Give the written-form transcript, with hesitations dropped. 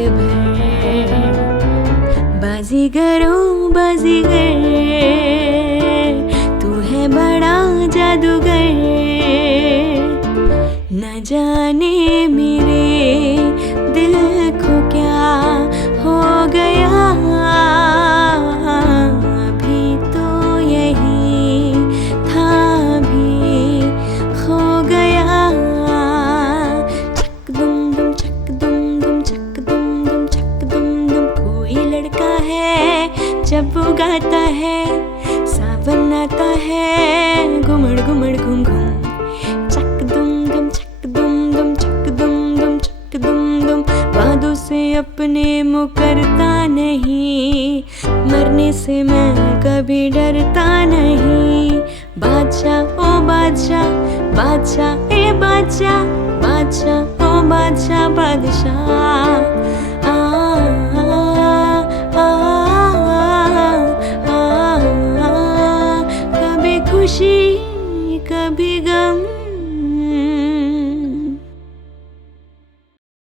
भर। बाजीगरों बाजीगर, तू है बड़ा जादूगर। न जाने मेरे दिल को क्या हो गया, अभी तो यही था भी खो गया। चक दुम दुम चक दुम दुम चक दुम दुम चक दुम दुम। कोई लड़का है जब वो गाता है, सावन आता है घुमड़ घुमड़ घूम घूम। चक दुम दुम चक दुम दुम चक दुम दुम चक दुम दुम। वादों से अपने मुकरता नहीं, मरने से मैं कभी डरता नहीं। बादशाह ओ बादशाह, बादशाह ए बादशाह, बादशाह ओ बादशाह बादशाह। आ, आ, आ, आ, कभी खुशी कभी गम।